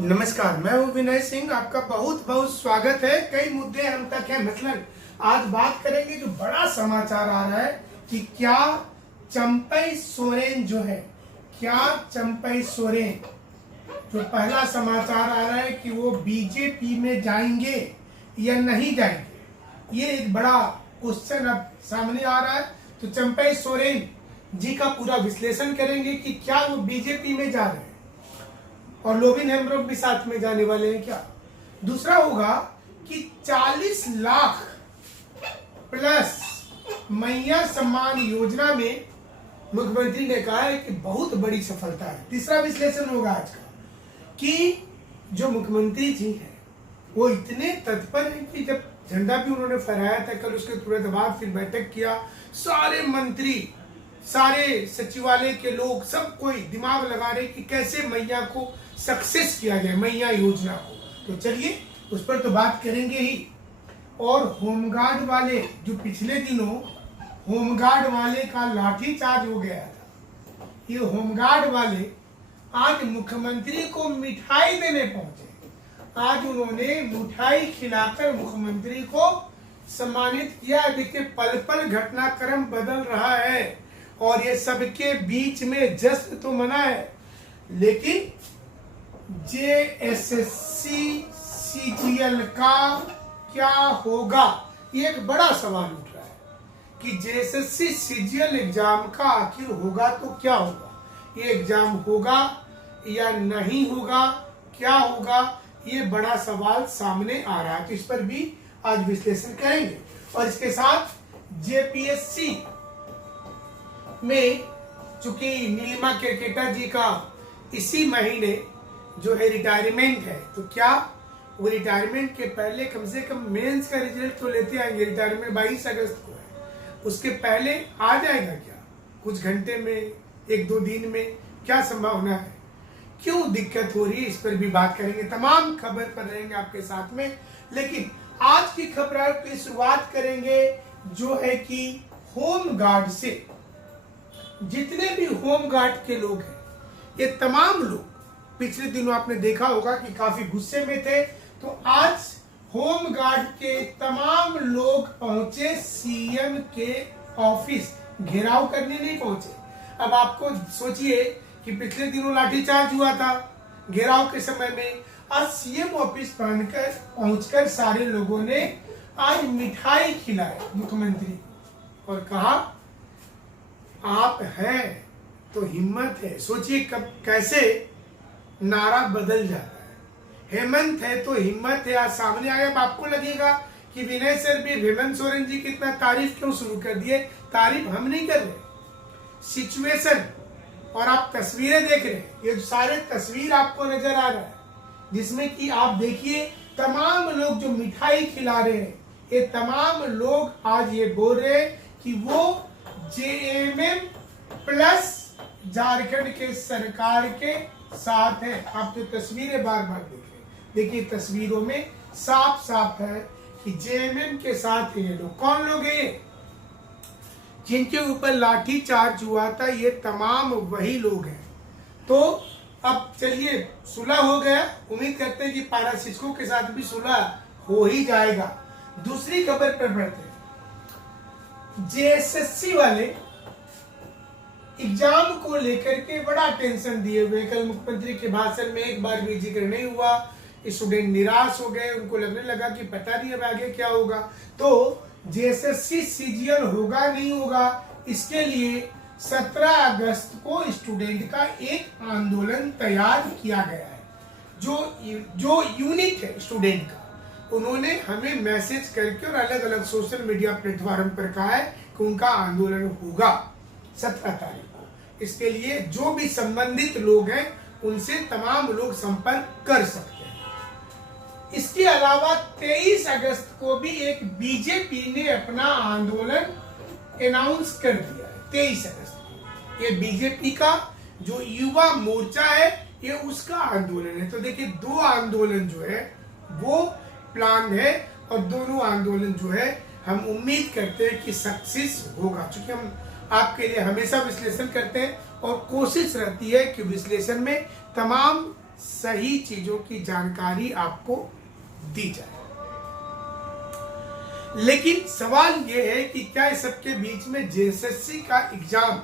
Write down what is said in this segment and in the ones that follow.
नमस्कार, मैं हूं विनय सिंह। आपका बहुत बहुत स्वागत है। कई मुद्दे हम तक हैं। मतलब आज बात करेंगे जो बड़ा समाचार आ रहा है कि क्या चंपई सोरेन जो पहला समाचार आ रहा है कि वो बीजेपी में जाएंगे या नहीं जाएंगे, ये एक बड़ा क्वेश्चन अब सामने आ रहा है। तो चंपई सोरेन जी का पूरा विश्लेषण करेंगे कि क्या वो बीजेपी में जा रहे हैं और लोबिन हेम्ब्रोक भी साथ में जाने वाले हैं क्या। दूसरा होगा कि 40 लाख प्लस मैया सम्मान योजना में मुख्यमंत्री ने कहा है कि बहुत बड़ी सफलता है। तीसरा विश्लेषण होगा आज का कि जो मुख्यमंत्री जी हैं वो इतने तत्पर हैं कि जब झंडा भी उन्होंने फहराया था कल, उसके तुरंत बाद फिर बैठक किया, सारे मंत्री, सारे सचिवालय के लोग, सब कोई दिमाग लगा रहे कि कैसे मैया को सक्सेस किया जाए, मैया योजना को। तो चलिए उस पर तो बात करेंगे ही। और होमगार्ड वाले जो पिछले दिनों होमगार्ड वाले का लाठीचार्ज हो गया था, ये होमगार्ड वाले आज मुख्यमंत्री को मिठाई देने पहुंचे। आज उन्होंने मिठाई खिलाकर मुख्यमंत्री को सम्मानित किया। देखिए पल पल घटनाक्रम बदल रहा है और ये सबके बीच में जश्न तो मना है, लेकिन जेएसएससी सीजीएल का क्या होगा, ये एक बड़ा सवाल उठ रहा है कि जेएसएससी सीजीएल एग्जाम का आखिर होगा तो क्या होगा। ये एग्जाम होगा या नहीं होगा, क्या होगा, ये बड़ा सवाल सामने आ रहा है। तो इस पर भी आज विश्लेषण करेंगे। और इसके साथ जेपीएससी में चूंकि नीलिमा क्रिकेटर जी का इसी महीने जो है रिटायरमेंट है, तो क्या वो रिटायरमेंट के पहले कम से कम मेंस का रिजल्ट तो लेते आएंगे। रिटायरमेंट 22 अगस्त को है, उसके पहले आ जाएगा क्या, कुछ घंटे में, एक दो दिन में, क्या संभावना है, क्यों दिक्कत हो रही है, इस पर भी बात करेंगे। तमाम खबर पर रहेंगे आपके साथ में। लेकिन आज की खबर की शुरुआत करेंगे जो है कि होम गार्ड से। जितने भी होम गार्ड के लोग हैं, ये तमाम लोग पिछले दिनों आपने देखा होगा कि काफी गुस्से में थे, तो आज होम गार्ड के तमाम लोग पहुंचे सीएम के ऑफिस। घेराव करने नहीं पहुंचे। अब आपको सोचिए कि पिछले दिनों लाठीचार्ज हुआ था घेराव के समय में, आज सीएम ऑफिस पहुंचकर सारे लोगों ने आज मिठाई खिलाई मुख्यमंत्री को और कहा आप हैं तो हिम्मत है। सोचिए कब कैसे नारा बदल जाता है। हेमंत है तो हिम्मत है आज सामने आया। अब आपको लगेगा कि विनय सर भी हेमंत सोरेन जी की इतना तारीफ क्यों शुरू कर दिए। तारीफ हम नहीं कर रहे, सिचुएशन और आप तस्वीरें देख रहे हैं। ये सारे तस्वीर आपको नजर आ रहा है जिसमें कि आप देखिए तमाम लोग जो मिठाई खिला रहे हैं, ये तमाम लोग आज ये बोल रहे हैं कि वो जेएमएम प्लस झारखंड के सरकार के साथ है। आप जो तस्वीरें बार बार देख रहे हैं, देखिए तस्वीरों में साफ साफ है कि जेएमएम के साथ है ये लोग। कौन लोग हैं ये जिनके ऊपर लाठी चार्ज हुआ था, ये तमाम वही लोग हैं। तो अब चलिए सुलह हो गया, उम्मीद करते हैं कि पारा शिक्षकों के साथ भी सुलह हो ही जाएगा। दूसरी खबर पर बढ़ते हैं। जेएसएससी वाले एग्जाम को लेकर के बड़ा टेंशन दिए हुए। कल मुख्यमंत्री के भाषण में एक बार भी जिक्र नहीं हुआ। स्टूडेंट निराश हो गए, उनको लगने लगा कि पता नहीं अब आगे क्या होगा। तो जेएसएससी सीजीएल होगा नहीं होगा, इसके लिए 17 अगस्त को स्टूडेंट का एक आंदोलन तैयार किया गया है। जो यूनिट है स्टूडेंट का, उन्होंने हमें मैसेज करके और अलग अलग सोशल मीडिया प्लेटफॉर्म पर कहा है कि उनका आंदोलन होगा 17 तारीख को। इसके लिए जो भी संबंधित लोग हैं उनसे तमाम लोग संपर्क कर सकते हैं। इसके अलावा 23 अगस्त को भी एक बीजेपी ने अपना आंदोलन अनाउंस कर दिया है। 23 अगस्त को ये बीजेपी का जो युवा मोर्चा है, ये उसका आंदोलन है। तो देखिए दो आंदोलन जो है वो प्लान है और दोनों आंदोलन जो है हम उम्मीद करते हैं कि सक्सेस होगा। क्योंकि हम आपके लिए हमेशा विश्लेषण करते हैं और कोशिश रहती है कि विश्लेषण में तमाम सही चीजों की जानकारी आपको दी जाए। लेकिन सवाल यह है कि क्या इस सबके बीच में जेएसएससी का एग्जाम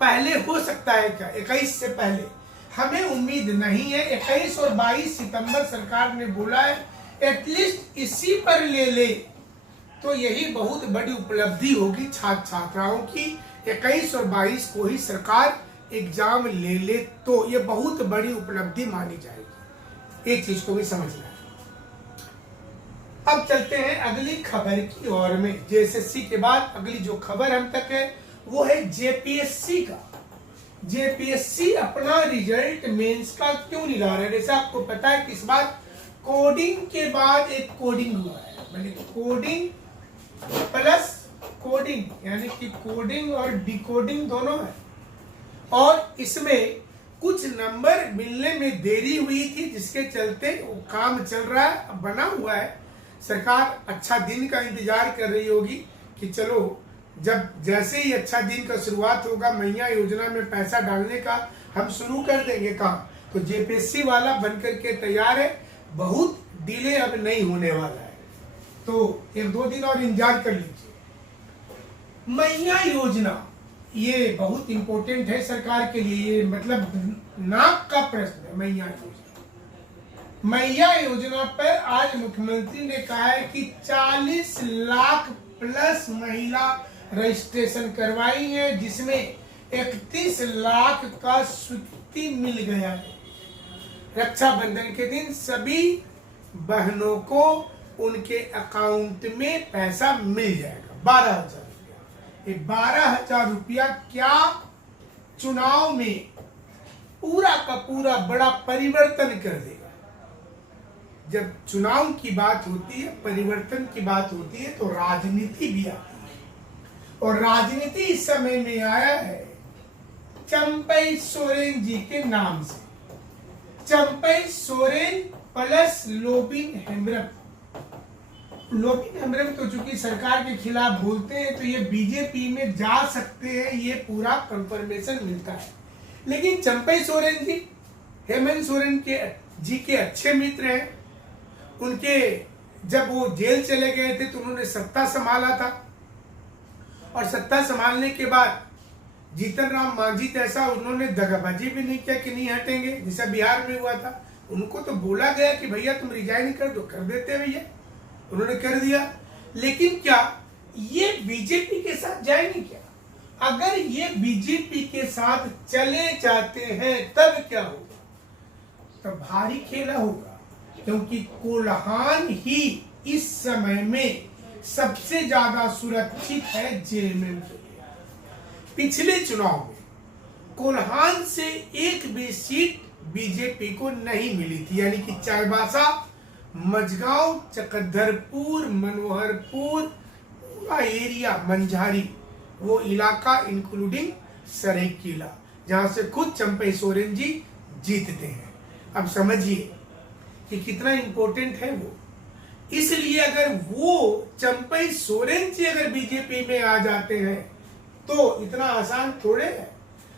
पहले हो सकता है क्या, 21 से पहले? हमें उम्मीद नहीं है। 21 और 22 सितंबर सरकार ने बोला है, एटलीस्ट इसी पर ले ले तो यही बहुत बड़ी उपलब्धि होगी छात्र छात्राओं की। 21 और 22 को ही सरकार एग्जाम ले तो ये बहुत बड़ी उपलब्धि मानी जाएगी। एक चीज को भी समझना है। अब चलते हैं अगली खबर की ओर में। जेएसएससी के बाद अगली जो खबर हम तक है वो है जेपीएससी का। जेपीएससी अपना रिजल्ट मेंस का क्यों नहीं ला रहा है? जैसे आपको पता है कि इस बार कोडिंग के बाद एक कोडिंग हुआ है, मतलब कोडिंग प्लस कोडिंग, यानी कि कोडिंग और डिकोडिंग दोनों है। और इसमें कुछ नंबर मिलने में देरी हुई थी, जिसके चलते वो काम चल रहा है, बना हुआ है। सरकार अच्छा दिन का इंतजार कर रही होगी कि चलो जब जैसे ही अच्छा दिन का शुरुआत होगा, मैया योजना में पैसा डालने का हम शुरू कर देंगे काम। तो जेपीएससी वाला बनकर के तैयार है, बहुत डिले अब नहीं होने वाला है, तो 1-2 दिन और इंतजार कर लीजिए। मैया योजना ये बहुत इंपॉर्टेंट है सरकार के लिए, ये मतलब नाक का प्रश्न है। मैया योजना, मैया योजना पर आज मुख्यमंत्री ने कहा है कि 40 लाख प्लस महिला रजिस्ट्रेशन करवाई है, जिसमें 31 लाख का स्वीकृति मिल गया है। रक्षाबंधन के दिन सभी बहनों को उनके अकाउंट में पैसा मिल जाएगा, 12,000 रुपया। ये 12,000 रुपया क्या चुनाव में पूरा का पूरा बड़ा परिवर्तन कर देगा। जब चुनाव की बात होती है, परिवर्तन की बात होती है, तो राजनीति भी आती है। और राजनीति इस समय में आया है चंपई सोरेन जी के नाम से। चंपई सोरेन प्लस लोबिन हेम्ब्रम। लोबिन हेम्ब्रम तो चूंकि सरकार के खिलाफ बोलते हैं, तो ये बीजेपी में जा सकते हैं, ये पूरा कंफर्मेशन मिलता है। लेकिन चंपई सोरेन जी हेमंत सोरेन जी के अच्छे मित्र हैं। उनके जब वो जेल चले गए थे तो उन्होंने सत्ता संभाला था, और सत्ता संभालने के बाद जीतन राम मांझी जैसा उन्होंने दगाबाजी भी नहीं किया कि नहीं हटेंगे, जैसा बिहार में हुआ था। उनको तो बोला गया कि भैया तुम रिजाइन कर दो, कर देते भैया, उन्होंने कर दिया। लेकिन क्या ये बीजेपी के साथ जाएंगे क्या? अगर ये बीजेपी के साथ चले जाते हैं तब क्या होगा? तब भारी खेला होगा, क्योंकि कोल्हान ही इस समय में सबसे ज्यादा सुरक्षित है जेएमएम के लिए। पिछले चुनाव में कोल्हान से एक भी सीट बीजेपी को नहीं मिली थी, यानी कि चाईबासा, मझगांव, चक्रधरपुर, मनोहरपुर, पूरा एरिया, मंझारी, वो इलाका इंक्लूडिंग सरायकेला, जहां से खुद चंपई सोरेन जी जीतते हैं। अब समझिए कि कितना इंपॉर्टेंट है वो। इसलिए अगर वो चंपई सोरेन जी अगर बीजेपी में आ जाते हैं तो इतना आसान थोड़े है।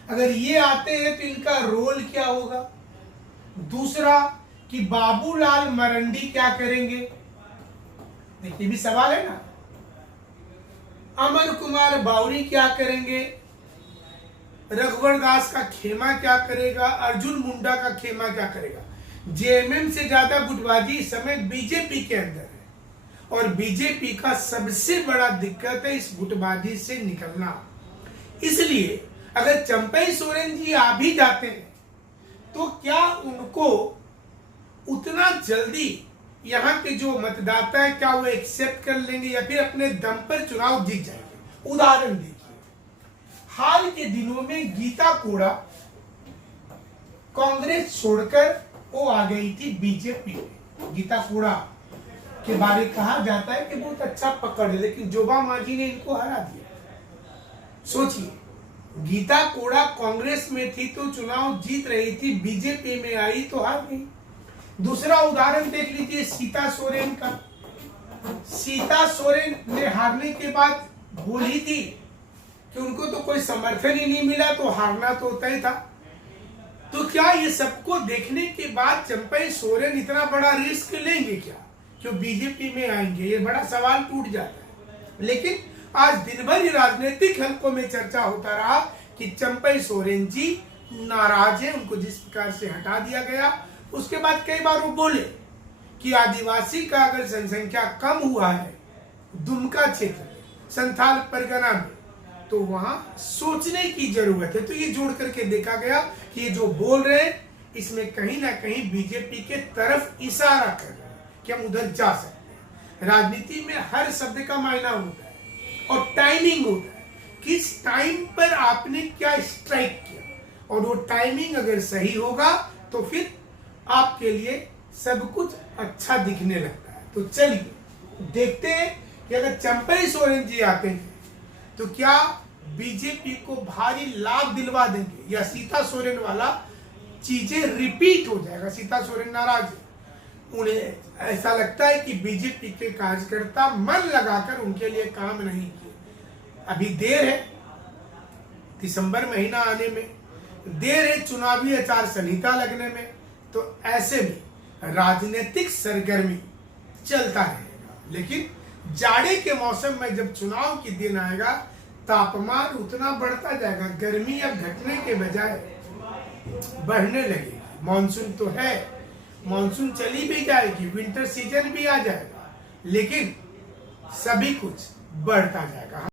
अगर ये आते हैं तो इनका रोल क्या होगा? दूसरा कि बाबूलाल मरंडी क्या करेंगे? देखिए भी सवाल है ना। अमर कुमार बावरी क्या करेंगे? रघुवर दास का खेमा क्या करेगा? अर्जुन मुंडा का खेमा क्या करेगा? जेएमएम से ज्यादा गुटबाजी इस समय बीजेपी के अंदर है, और बीजेपी का सबसे बड़ा दिक्कत है इस गुटबाजी से निकलना। इसलिए अगर चंपई सोरेन जी आ भी जाते हैं तो क्या उनको उतना जल्दी यहाँ के जो मतदाता है क्या वो एक्सेप्ट कर लेंगे, या फिर अपने दम पर चुनाव जीत जाएंगे? उदाहरण देखिए, हाल के दिनों में गीता कोड़ा कांग्रेस छोड़कर वो आ गई थी बीजेपी में। गीता कोड़ा के बारे कहा जाता है कि बहुत अच्छा पकड़ है, लेकिन जोबा मांझी ने इनको हरा दिया। सोचिए, गीता कोड़ा कांग्रेस में थी तो चुनाव जीत रही थी, बीजेपी में आई तो हार गई। दूसरा उदाहरण देख लीजिए सीता सोरेन का। सीता सोरेन ने हारने के बाद बोली थी कि उनको तो कोई समर्थन ही नहीं मिला, तो हारना तो होता ही था। तो क्या ये सबको देखने के बाद चंपई सोरेन इतना बड़ा रिस्क लेंगे क्या, क्यों बीजेपी में आएंगे? ये बड़ा सवाल टूट जाता है। लेकिन आज दिन भर ही राजनीतिक हलकों में चर्चा होता रहा कि चंपई सोरेन जी नाराज है, उनको जिस प्रकार से हटा दिया गया। उसके बाद कई बार वो बोले कि आदिवासी का अगर जनसंख्या कम हुआ है दुमका क्षेत्र में, संथाल परगना में, तो वहां सोचने की जरूरत है। तो ये जोड़ करके देखा गया कि ये जो बोल रहे हैं इसमें कहीं ना कहीं बीजेपी के तरफ इशारा कर रहे हैं कि हम उधर जा सकते हैं। राजनीति में हर शब्द का मायना होता है और टाइमिंग होता है, किस टाइम पर आपने क्या स्ट्राइक किया, और वो टाइमिंग अगर सही होगा तो फिर आपके लिए सब कुछ अच्छा दिखने लगता है। तो चलिए देखते हैं कि अगर चंपई सोरेन जी आते हैं तो क्या बीजेपी को भारी लाभ दिलवा देंगे, या सीता सोरेन वाला चीजें रिपीट हो जाएगा। सीता सोरेन नाराज है, उन्हें ऐसा लगता है कि बीजेपी के कार्यकर्ता मन लगाकर उनके लिए काम नहीं किए। अभी देर है, दिसंबर महीना आने में देर है, चुनावी आचार संहिता लगने में, तो ऐसे में राजनीतिक सरगर्मी चलता रहेगा। लेकिन जाड़े के मौसम में जब चुनाव की दिन आएगा तापमान उतना बढ़ता जाएगा, गर्मी अब घटने के बजाय बढ़ने लगेगी। मानसून तो है, मानसून चली भी जाएगी, विंटर सीजन भी आ जाएगा, लेकिन सभी कुछ बढ़ता जाएगा।